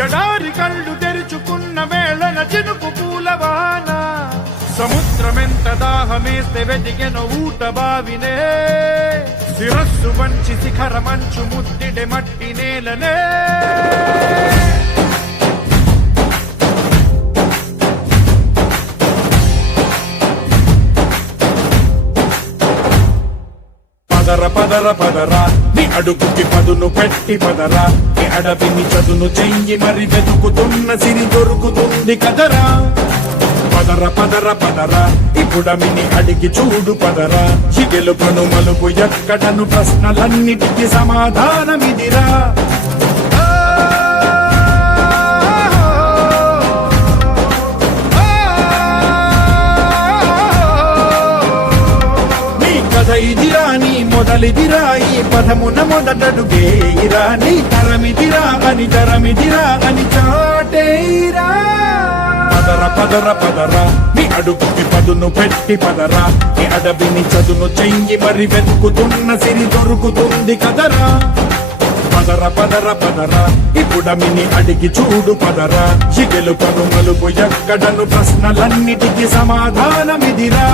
ఎడారి కళ్ళు తెరుచుకున్న వేళన చినుకు పూలవాన సముద్రమెంత దాహమేస్తే వెతికెను ఊట బావినే శిరస్సు వంచి శిఖర మంచు ముద్దిడే మట్టి నేలనే పదర పదర పదరా నీ అడుగుకి పదును పెట్టి పదరా నీ అడవిని చదును చెయ్యి మరి వెతుకుతున్న సిరి దొరుకుతుంది కదరా పదర పదర పదరా ఇప్పుడమిని అడిగి చూడు పదరా చిగెలుపను మలుపు ఎక్కడను ప్రశ్నలన్నిటికీ సమాధానమిదిరా ఇదిరా నీ మొదలిదిరా ఈ పదమున మొదటడుగేయిరా నీ తరమిదిరా అని చాటేరా పదర పదర పదరా నీ అడుగుకి పదును పెట్టి పదరా నీ అడవిని చదును చెయ్యి మరి వెతుకుతున్న సిరి దొరుకుతుంది కదరా పదర పదర పదరా ఇప్పుడమిని అడిగి చూడు పదరా చిగెలుపను మలుపు ఎక్కడను ప్రశ్నలన్నిటికీ సమాధానమిదిరా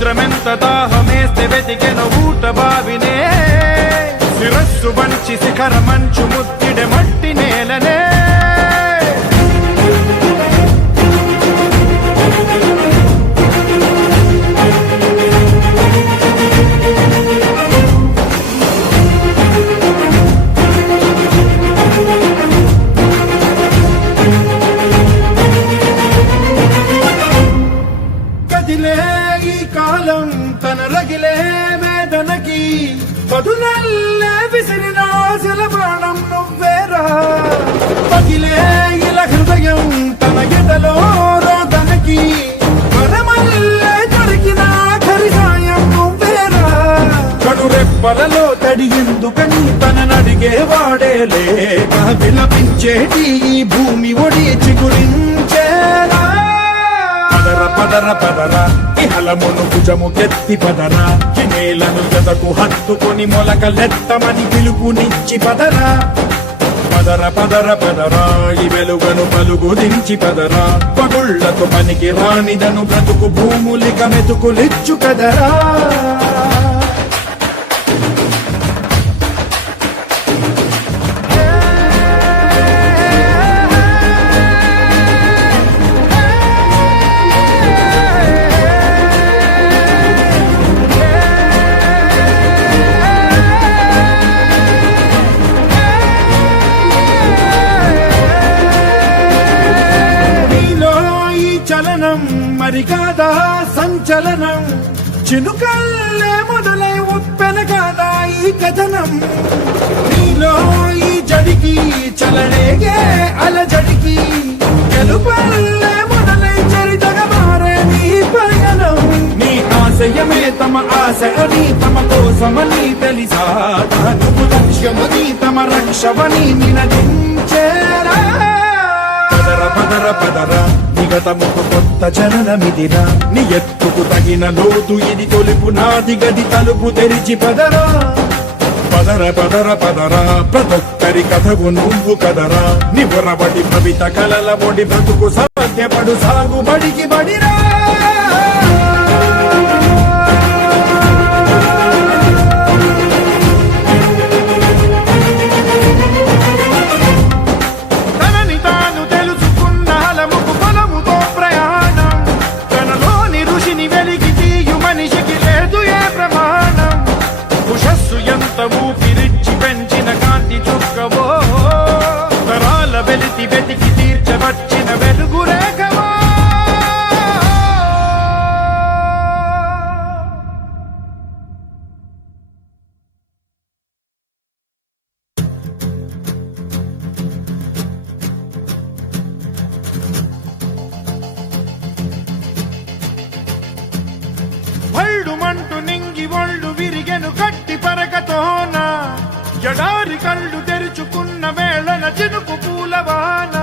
సముద్రమెంత దాహమేస్తే వెతికెను ఊట బావినే శిరస్సు వంచి శిఖర మంచు ముద్దిడే మట్టి నేలనే కాలం తన రగిలే వేదనకి పదునల్లే విసిరినాశల బాణం నువ్వేరా పగిలే ఇలా హృదయం తన ఎదలో రోదనకి వరమల్లే దొరికిన ఖరిసాయం నువ్వేరా కడురెప్పలలో తడి ఎందుకని తననడిగే వాడేలే విలపించేటి ఈ భూమి ఒడి చిగురించేరా పదర పదర పదరా ఇహలమును భుజము కెత్తి పదరా నేలను జతకు హత్తుకొని మొలకలెత్తమని పిలుపునిచ్చి పదరా పదర పదర పదరా ఈ వెలుగను పలుగు దించి పదరా పగుళ్లకు పనికి రానిదను బ్రతుకు భూములిక మెతుకులిచ్చు కదరా మరి కాదా సంచలనం చినుకల్లే మొదలై ఉప్పెన కాదా ఈ కథనం నీలో ఈ జడికి చలనేగే అలజడికి గెలుపల్లే మొదలై చరితగా మారే నీ పయనం నీ ఆశయమే తమ ఆశ అని తమ కోసమని తెలిసా నువ్వు లక్ష్యమని తమ రక్షవని నినదించేరా పదర పదర పదరా నిగతముకు కొత్త జననమిదిరా నీ ఎత్తుకు తగిన లోతు ఇది తొలుపు నాది గది తలుపు తెరిచి పదరా పదర పదర పదరా ప్రతొక్కరి కథకు నువ్వు కదరా నివరబడి కవిత కలల బొడి బ్రతుకు సాధ్యపడు సాగుబడికి బడిరా ఊపిరిచ్చి పెంచిన కాంతి చుక్కవో తరాల వెలితి వెతికి తీర్చవచ్చిన వెలుగు రేఖవో భళ్ళుమంటూ నింగి ఒళ్ళు విరిగెను గట్టి పరకతోన ఎడారి కళ్ళు తెరుచుకున్న వేళన చినుకు పూలవాన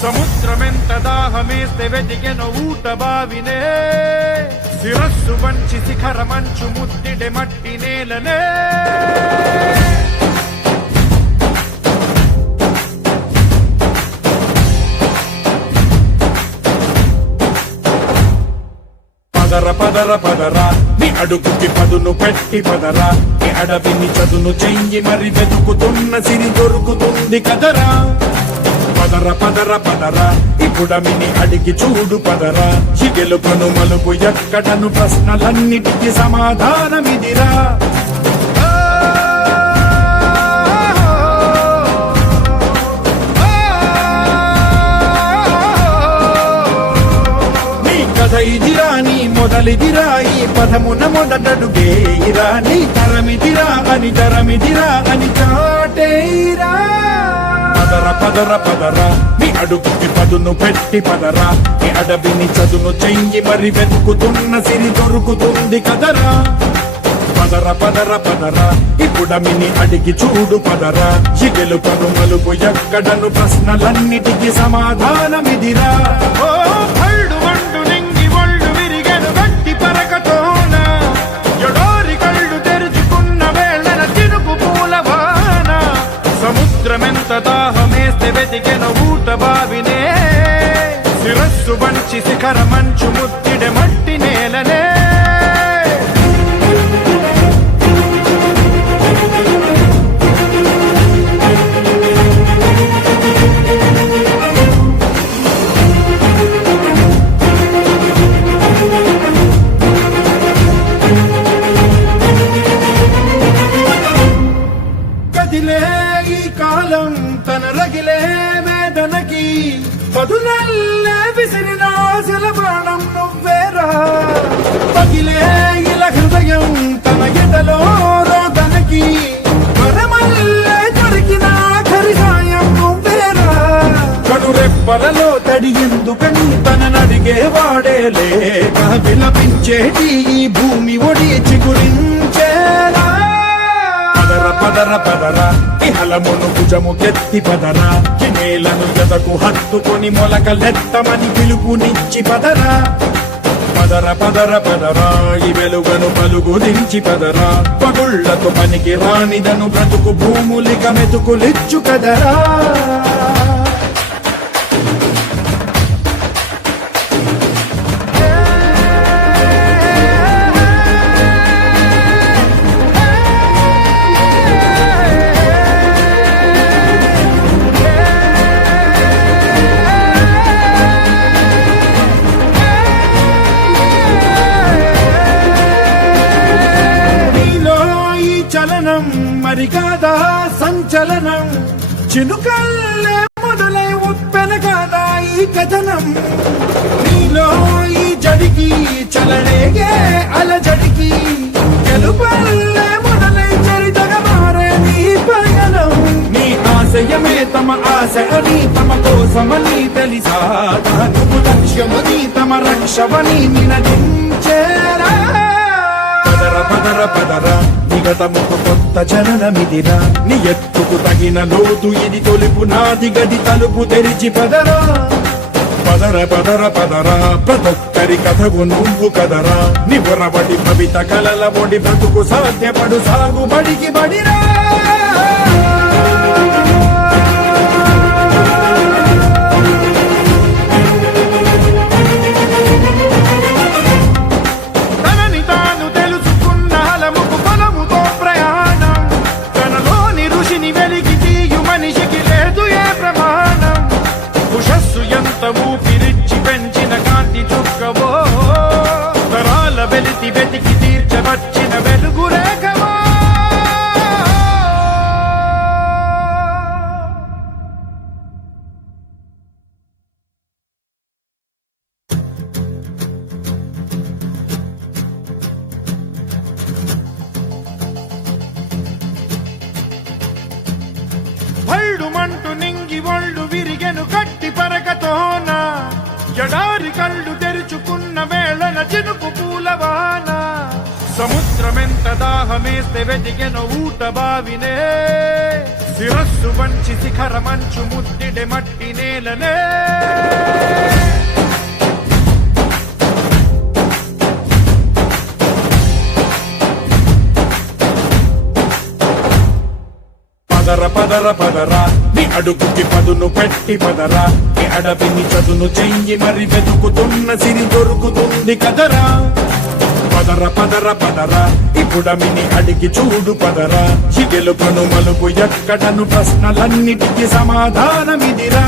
సముద్రమే సముద్రమెంత దాహమేస్తే వెతికెను ఊట బావినే శిరస్సు వంచి శిఖర మంచు ముద్దిడే మట్టి నేలనే పదర పదర పదరా నీ అడుగుకి పదును పెట్టి పదరా నీ అడవిని చదును చెయ్యి మరి వెతుకుతున్న సిరి దొరుకుతుంది కదరా పదర పదర పదరా ఇప్పుడమిని అడిగి చూడు పదరా ఈ గెలుపను మలుపు ఎక్కడను ప్రశ్నలన్నిటికీ సమాధానమిదిరా ఇదిరా నీ మొదలిదిరా ఈ పదమున మొదటడుగేయిరా నీ తరమిదిరా అని తరమిదిరా అని చాటేయిరా పదర పదర పదరా నీ అడుగుకి పదును పెట్టి పదరా నీ అడవిని చదును చెయ్యి మరి వెతుకుతున్న సిరి దొరుకుతుంది కదరా పదర పదర పదరా ఇప్పుడమిని అడిగి చూడు పదరా ఈ గెలుపను మలుపు ఎక్కడను ప్రశ్నలన్నిటికీ సమాధానమిదిరా ఓ భళ్ళు వండు నింగి ఒళ్ళు విరిగెను గట్టి పరకతోన ఎడోరి కళ్ళు తెరుచుకున్న వేళన తినుకు పూలవాన సముద్రమెంత దాహమేస్తే వెతికెను ఊట బావినే శిరస్సు వంచి శిఖర మంచు ముద్దిడే మట్టి నేలనే ఈ కాలం తన రగిలే వేదనకి పదునల్లే విసిరినాశల ప్రాణం నువ్వేరా పగిలే ఇలా హృదయం తన ఎదలో రోదనకి మరమల్లే దొరికిన ఖరిసాయం నువ్వేరా కడురెప్పలలో తడి ఎందుకని తననడిగే వాడే లేక విలపించేటి ఈ భూమి ఒడి చిగురించేరా పదర పదర పదరా ఇహలమును భుజము కెత్తి పదరా ఈ నేలను ఎదకు హత్తుకొని మొలకలెత్తమని పిలుపునిచ్చి పదరా పదర పదర పదరా ఈ వెలుగను పలుగు దించి పదరా పగుళ్లకు పనికి రానిదను బ్రతుకు భూములిక మెతుకులిచ్చు కదరా మరి కాదా సంచలనం చినుకల్లే మొదలై ఉప్పెన కాదా ఈ కథనం నీలో ఈ జడికి చలనేగే అలజడికి గెలుపల్లే మొదలై చరితగా మారే నీ పయనం నీ ఆశయమే తమ ఆశ అని తమ కోసమని తెలిసా నువ్వు లక్ష్యమని తమ రక్షవని నినదించేరా పదర పదర పదర నిగతముకు కొత్త జననమిదిరా నీ ఎత్తుకు తగిన లోతు ఇది తొలుపు నాది గది తలుపు తెరిచి పదరా పదర పదర పదరా ప్రతొక్కరి కథకు నువ్వు కదరా నివరబడి భవిత కలల బొడి బ్రతుకు సాధ్యపడు సాగుబడికి బడిరా ఊపిరిచ్చి పెంచిన కాంతి చుక్కవో తరాల వెలితి వెతికి తీర్చవచ్చిన వెలుగు రేఖవో భళ్ళుమంటూ నింగి ఒళ్ళు విరిగెను గట్టి పరకతోన ఎడారి కళ్ళు తెరుచుకున్న వేళన చినుకు పూలవాన సముద్రమే ఎంత దాహమేస్తే వెతికెను ఊట బావినే శిరస్సు వంచి శిఖర మంచు ముద్దిడే మట్టి నేలనే పదర పదర పదరా నీ అడుగుకి పదును పెట్టి పదరా నీ అడవిని చదును చెయ్యి మరి వెతుకుతున్న సిరి దొరుకుతుంది కదరా పదర పదర పదరా ఇప్పుడమిని అడిగి చూడు పదరా ఈ గెలుపను మలుపు ఎక్కడను ప్రశ్నలన్నిటికీ సమాధానమిదిరా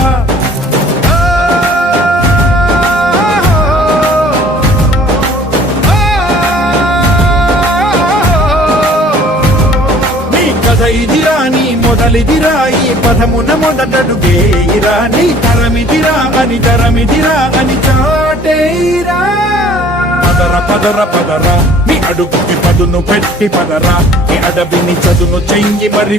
ఇదిరా నీ మొదలిదిరా ఈ పదమున మొదటడుగేయిరా నీ తరమిదిరా అని చాటేరా పదర పదర పదరా నీ అడుగుకి పదును పెట్టి పదరా నీ అడవిని చదును చెయ్యి మరి